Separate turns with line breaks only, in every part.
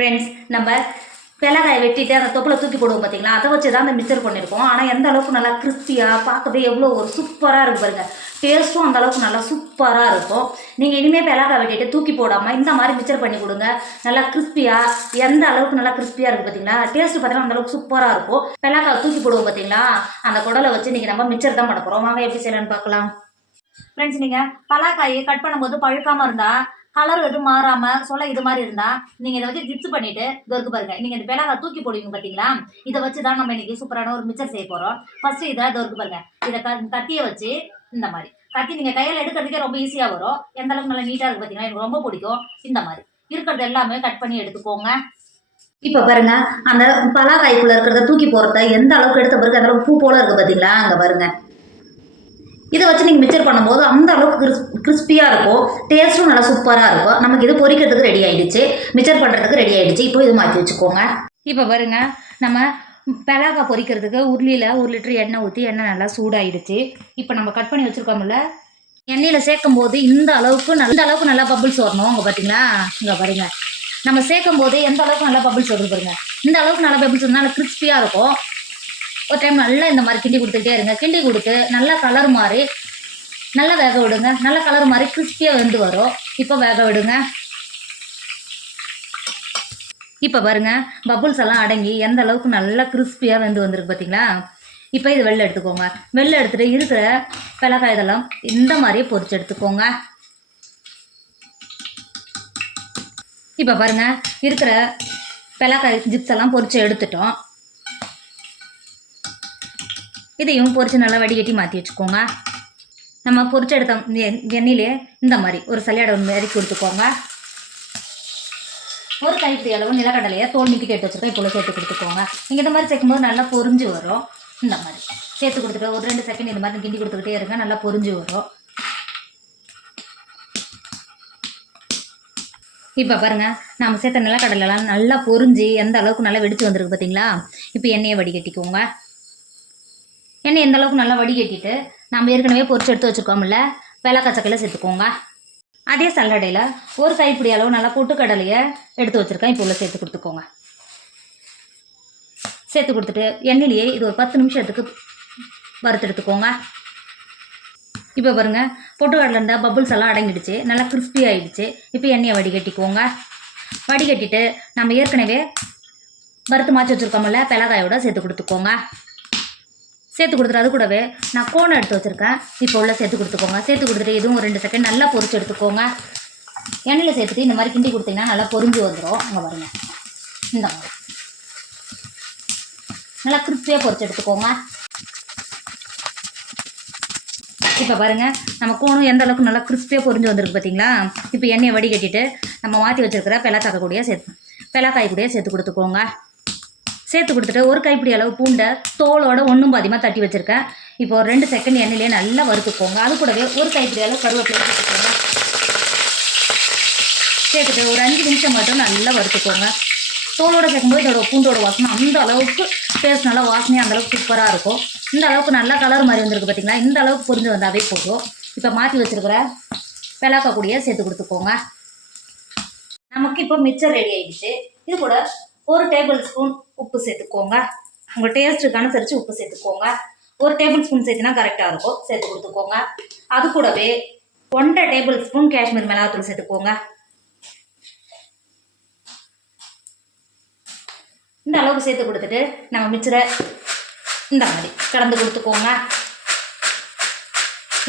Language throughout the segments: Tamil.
ஃப்ரெண்ட்ஸ் நம்ம வெள்ளைக்காயை வெட்டிட்டு அந்த தொப்பில் தூக்கி போடுவோம் பார்த்தீங்களா அதை வச்சு தான் அந்த மிக்சர் பண்ணியிருக்கோம் ஆனால் எந்த அளவுக்கு நல்லா கிறிஸ்பியாக பார்க்கவே எவ்வளோ ஒரு சூப்பராக இருக்கும் பாருங்க. டேஸ்ட்டும் அந்த அளவுக்கு நல்லா சூப்பராக இருக்கும். நீங்கள் இனிமேல் பிளகாய் வெட்டிட்டு தூக்கி போடாமல் இந்த மாதிரி மிக்சர் பண்ணி கொடுங்க. நல்லா கிறிஸ்பியாக எந்த அளவுக்கு நல்லா கிறிஸ்பியாக இருக்குது பார்த்தீங்களா டேஸ்ட் பார்த்தீங்கன்னா அந்த அளவுக்கு சூப்பராக இருக்கும். பிளகாய் தூக்கி போடுவோம் பார்த்தீங்களா அந்த குடலை வச்சு நீங்கள் நம்ம மிக்சர் தான் பண்ண போகிறோம் வாங்க எப்படி செய்யலான்னு பார்க்கலாம். ஃப்ரெண்ட்ஸ் நீங்கள் பலாக்காயை கட் பண்ணும்போது பழுக்காமல் இருந்தால் கலர் எதுவும் மாறாமல் சொல்ல இது மாதிரி இருந்தால் நீங்கள் இதை வச்சு ஜிப்ஸ் பண்ணிவிட்டு இது இருக்கு பாருங்க. நீங்கள் இந்த பெலாக்காய் தூக்கி போடுவீங்க பார்த்தீங்களா இதை வச்சு தான் நம்ம இன்னைக்கு சூப்பரான ஒரு மிச்சர் செய்ய போகிறோம் ஃபஸ்ட்டு இதை இது இருக்கு பாருங்க. இதை க கத்தியை வச்சு இந்த மாதிரி. கத்தி நீங்கள் கையில் எடுக்கிறதுக்கே ரொம்ப ஈஸியாக வரும். எந்த அளவுக்கு நல்லா நீட்டாக இருக்குது பார்த்தீங்கன்னா எனக்கு ரொம்ப பிடிக்கும். இந்த மாதிரி. இருக்கிறது எல்லாமே கட் பண்ணி எடுத்துக்கோங்க. இப்போ பாருங்க அந்த பலாக்காய்க்குள்ள இருக்கிறத தூக்கி போகிறத எந்த அளவுக்கு எடுத்த பிறகு அந்த அளவுக்கு பூ போல இருக்கு பார்த்தீங்களா அங்கே பாருங்க. இதை வச்சு நீங்கள் மிக்சர் பண்ணும்போது அந்த அளவுக்கு கிறிஸ் கிறிஸ்பியாக இருக்கும் டேஸ்ட்டும் நல்லா சூப்பராக இருக்கும் நமக்கு இது பொரிக்கிறதுக்கு ரெடி ஆகிடுச்சு மிக்சர் பண்ணுறதுக்கு ரெடி ஆகிடுச்சு இப்போ இது மாற்றி வச்சுக்கோங்க. இப்போ பாருங்க நம்ம பலாக்காய் பொரிக்கிறதுக்கு உருளியில் ஒரு லிட்டர் எண்ணெய் ஊற்றி எண்ணெய் நல்லா சூடாயிடுச்சு. இப்போ நம்ம கட் பண்ணி வச்சுருக்கோம்ல எண்ணெயில் சேர்க்கும் போது இந்த அளவுக்கு நல்ல இந்த அளவுக்கு நல்லா பபுள்ஸ் வரணும். அங்கே பார்த்தீங்களா இங்கே பாருங்க. நம்ம சேர்க்கும் போது எந்த அளவுக்கு நல்லா பபுள்ஸ் வருது பாருங்க. இந்த அளவுக்கு நல்லா பபுள்ஸ் வந்து நல்லா கிறிஸ்பியாக இருக்கும். ஒரு டைம் நல்லா இந்த மாதிரி கிண்டி கொடுத்துக்கிட்டே இருங்க. கிண்டி கொடுத்து நல்லா கலர் மாதிரி நல்லா வேக விடுங்க. நல்ல கலர் மாதிரி கிறிஸ்பியாக வெந்து வரும். இப்போ வேக விடுங்க. இப்போ பாருங்க பபுள்ஸ் எல்லாம் அடங்கி எந்த அளவுக்கு நல்லா கிறிஸ்பியாக வெந்து வந்திருக்கு பார்த்தீங்களா இப்போ இது வெளில எடுத்துக்கோங்க. வெளில எடுத்துகிட்டு இருக்கிற பிளக்காய் இதெல்லாம் இந்த மாதிரியே பொறிச்சு எடுத்துக்கோங்க. இப்போ பாருங்க இருக்கிற பிளக்காய் ஜிப்ஸ் எல்லாம் பொறிச்சு எடுத்துட்டோம். இதையும் பொறிச்சு நல்லா வடிகட்டி மாற்றி வச்சுக்கோங்க. நம்ம பொறிச்சு எடுத்த எண்ணெயிலே இந்த மாதிரி ஒரு சலியாடை மாதிரி கொடுத்துக்கோங்க. ஒரு கைப்பிடி அளவு நிலக்கடலையை தோல் நீக்கிட்டு எடுத்து வச்சுருக்கோம் இப்போ சேர்த்து கொடுத்துக்கோங்க. நீங்கள் இந்த மாதிரி சேர்க்கும்போது நல்லா பொரிஞ்சு வரும். இந்த மாதிரி. சேர்த்து கொடுத்துட்டு ஒரு ரெண்டு செகண்ட் இந்த மாதிரி கிண்டி கொடுத்துக்கிட்டே இருங்க. நல்லா பொரிஞ்சு வரும். இப்போ பாருங்கள் நாம சேர்த்த நிலக்கடலைலாம் நல்லா பொரிஞ்சு எந்த அளவுக்கு நல்லா வெடிச்சு வந்திருக்கு பார்த்தீங்களா இப்போ எண்ணெயை வடிகட்டிக்கோங்க. எண்ணெய் எந்த அளவுக்கு நல்லா வடிகட்டிட்டு நம்ம ஏற்கனவே பொரிச்சு எடுத்து வச்சுருக்கோம்ல வெள்ளக்கச்சக்கையில் சேர்த்துக்கோங்க. அதே சல்லடையில் ஒரு கைப்பிடி அளவு நல்லா பொட்டுக்கடலையை எடுத்து வச்சுருக்கேன். இப்போ உள்ள சேர்த்து கொடுத்துக்கோங்க. சேர்த்து கொடுத்துட்டு எண்ணெயிலேயே இது ஒரு பத்து நிமிஷத்துக்கு வறுத்தெடுத்துக்கோங்க இப்போ பாருங்க பொட்டுக்கடலில் இருந்தால் பபுள்ஸ் எல்லாம் அடங்கிடுச்சு நல்லா கிறிஸ்பி ஆகிடுச்சு இப்போ எண்ணெயை வடிகட்டிக்கோங்க வடிகட்டிட்டு நம்ம ஏற்கனவே வறுத்து மாற்றி வச்சுருக்கோம்ல பெலகாயோட சேர்த்து கொடுத்துக்கோங்க. சேர்த்து கொடுத்துட்டு அது கூடவே நான் கோனை எடுத்து வச்சுருக்கேன். இப்போ உள்ள சேர்த்து கொடுத்துக்கோங்க. சேர்த்து கொடுத்துட்டு இதுவும் ரெண்டு செகண்ட் நல்லா பொரிச்சு எடுத்துக்கோங்க. எண்ணெயில் சேர்த்துட்டு இந்த மாதிரி கிண்டி கொடுத்தீங்கன்னா நல்லா பொரிஞ்சு வந்துடும் அங்கே பாருங்க. இந்த மாதிரி. நல்லா கிறிஸ்பியாக பொரிச்சு எடுத்துக்கோங்க. இப்போ பாருங்க நம்ம கோணும் எந்த அளவுக்கு நல்லா கிறிஸ்பியாக பொரிஞ்சு வந்திருக்கு பார்த்தீங்களா இப்போ எண்ணெயை வடிகட்டிட்டு நம்ம மாற்றி வச்சுருக்கிற பெலாக்காய் கூடயே சேர்த்து பெலாக்காய் கூடயே சேர்த்து கொடுத்துக்கோங்க. சேர்த்து கொடுத்துட்டு ஒரு கைப்பிடி அளவு பூண்டை தோலோட ஒன்றும் பாதியமாக தட்டி வச்சுருக்கேன். இப்போ ஒரு ரெண்டு செகண்ட் எண்ணெயிலே நல்லா வறுத்துக்கோங்க. அது கூடவே ஒரு கைப்பிடி அளவு கருவேப்பிலை சேர்த்துக்கோங்க. சேர்த்துட்டு ஒரு அஞ்சு நிமிஷம் மட்டும் நல்லா வறுத்துக்கோங்க. தோலோட சேர்க்கும்போது இதோட பூண்டோட வாசனை அந்த அளவுக்கு டேஸ்ட் நல்லா வாசனையாக அந்த அளவுக்கு சூப்பராக இருக்கும். இந்த அளவுக்கு நல்லா கலர் மாதிரி வந்திருக்கு பார்த்தீங்களா இந்த அளவுக்கு புரிஞ்சு வந்தாவே போதும். இப்போ மாற்றி வச்சிருக்கிற பெலாக்கா கூடிய சேர்த்து கொடுத்துக்கோங்க. நமக்கு இப்போ மிச்சர் ரெடி ஆகிடுச்சு இது கூட ஒரு டேபிள் ஸ்பூன் உப்பு சேர்த்துக்கோங்க. உங்கள் டேஸ்ட்டுக்கு அனுசரித்து உப்பு சேர்த்துக்கோங்க. ஒரு டேபிள் ஸ்பூன் சேர்த்துனா கரெக்டாக இருக்கும். சேர்த்து கொடுத்துக்கோங்க. அது கூடவே ஒன்றரை டேபிள் ஸ்பூன் காஷ்மீர் மிளகாத்தூள் சேர்த்துக்கோங்க. இந்த அளவுக்கு சேர்த்து கொடுத்துட்டு நம்ம மிச்சரை இந்த மாதிரி கலந்து கொடுத்துக்கோங்க.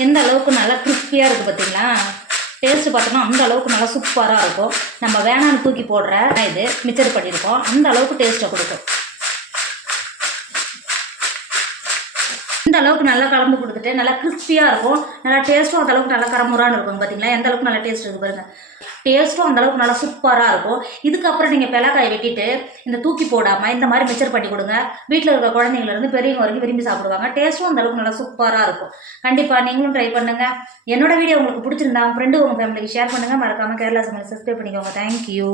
எந்த அளவுக்கு நல்லா கிறிஸ்பியாக இருக்குது பார்த்தீங்களா டேஸ்ட்டு பார்த்தோம்னா அந்த அளவுக்கு நல்லா சூப்பராக இருக்கும். நம்ம வேணான்னு தூக்கி போடுற இது மிச்சர் பண்ணியிருக்கோம் அந்த அளவுக்கு டேஸ்ட்டை கொடுக்கும். இந்த அளவுக்கு நல்லா கலந்து கொடுத்துட்டு நல்லா கிறிஸ்பியாக இருக்கும். நல்லா டேஸ்ட்டும் அந்த அளவுக்கு நல்லா கரமுறான்னு இருக்கும் பார்த்தீங்களா எந்த அளவுக்கு நல்லா டேஸ்ட் இருக்கு பாருங்கள் டேஸ்ட்டும் அந்த அளவுக்கு நல்லா சூப்பராக இருக்கும். இதுக்கப்புறம் நீங்கள் பெலக்காயை வெட்டிட்டு இந்த தூக்கி போடாமல் இந்த மாதிரி மிச்சர் பண்ணி கொடுங்க. வீட்டில் இருக்க குழந்தைங்கள இருந்து பெரியவங்க வரைக்கும் விரும்பி சாப்பிடுவாங்க. டேஸ்ட்டும் அந்த அளவுக்கு நல்லா சூப்பராக இருக்கும். கண்டிப்பாக நீங்களும் ட்ரை பண்ணுங்கள் என்னோட வீடியோ உங்களுக்கு பிடிச்சிருந்தா உங்கள் ஃப்ரெண்டு உங்கள் ஃபேமிலிக்கு ஷேர் பண்ணுங்கள் மறக்காமல் கேரளா சமையல் சப்ஸ்கிரைப் பண்ணிக்கோங்க. தேங்க்யூ